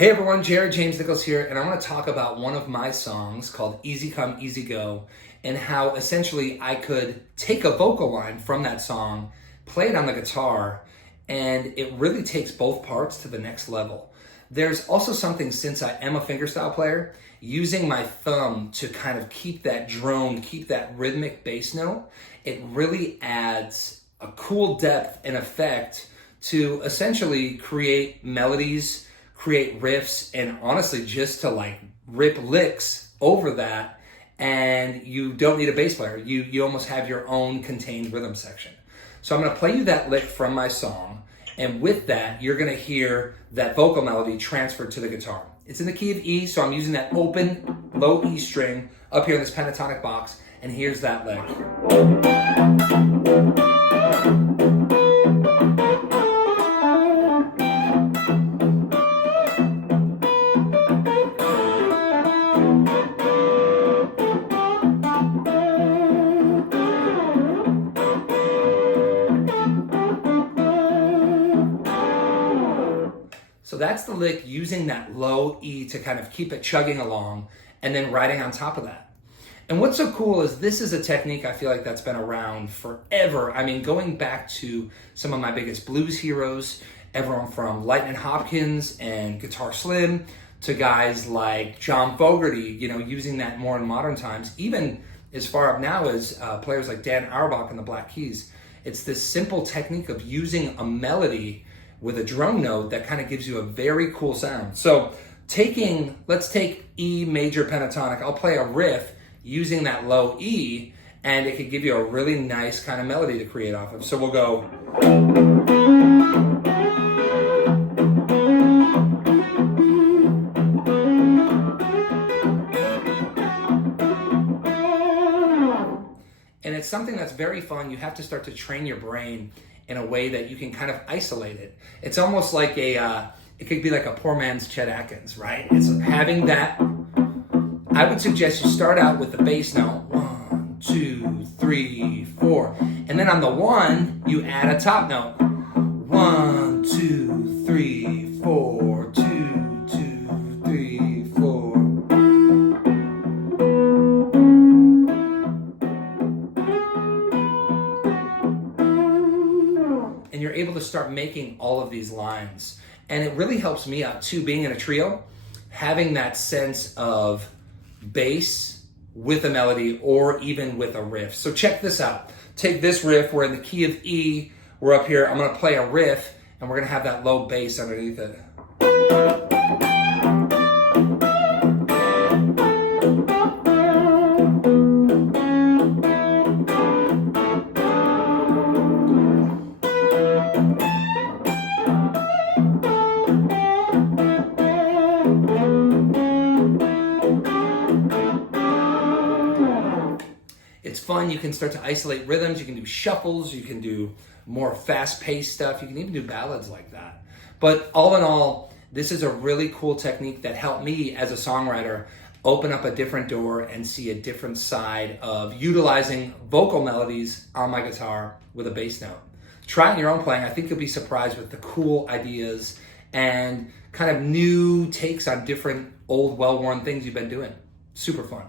Hey everyone, Jared James Nichols here, and I want to talk about one of my songs called Easy Come, Easy Go, and how essentially I could take a vocal line from that song, play it on the guitar, and it really takes both parts to the next level. There's also something, since I am a fingerstyle player, using my thumb to kind of keep that drone, keep that rhythmic bass note, it really adds a cool depth and effect to essentially create melodies, create riffs, and honestly just to like rip licks over that, and you don't need a bass player. You almost have your own contained rhythm section. So I'm gonna play you that lick from my song, and with that you're gonna hear that vocal melody transferred to the guitar. It's in the key of E, so I'm using that open low E string up here in this pentatonic box, and here's that lick. So that's the lick, using that low E to kind of keep it chugging along, and then riding on top of that. And what's so cool is this is a technique I feel like that's been around forever. I mean, going back to some of my biggest blues heroes, everyone from Lightnin' Hopkins and Guitar Slim to guys like John Fogerty, using that more in modern times, even as far up now as players like Dan Auerbach and the Black Keys. It's this simple technique of using a melody with a drum note that kind of gives you a very cool sound. So let's take E major pentatonic. I'll play a riff using that low E, and it could give you a really nice kind of melody to create off of. So we'll go. And it's something that's very fun. You have to start to train your brain in a way that you can kind of isolate it. It's almost like it could be like a poor man's Chet Atkins, right? It's having that. I would suggest you start out with the bass note, 1, 2, 3, 4. And then on the 1, you add a top note. 1, 2, 3, 4, 2, 2, 3, 4. And you're able to start making all of these lines. And it really helps me out too, being in a trio, having that sense of bass with a melody or even with a riff. So check this out. Take this riff, we're in the key of E, we're up here, I'm gonna play a riff, and we're gonna have that low bass underneath it. It's fun. You can start to isolate rhythms. You can do shuffles. You can do more fast-paced stuff. You can even do ballads like that. But all in all, this is a really cool technique that helped me as a songwriter open up a different door and see a different side of utilizing vocal melodies on my guitar with a bass note. Try it in your own playing. I think you'll be surprised with the cool ideas and kind of new takes on different old, well-worn things you've been doing. Super fun.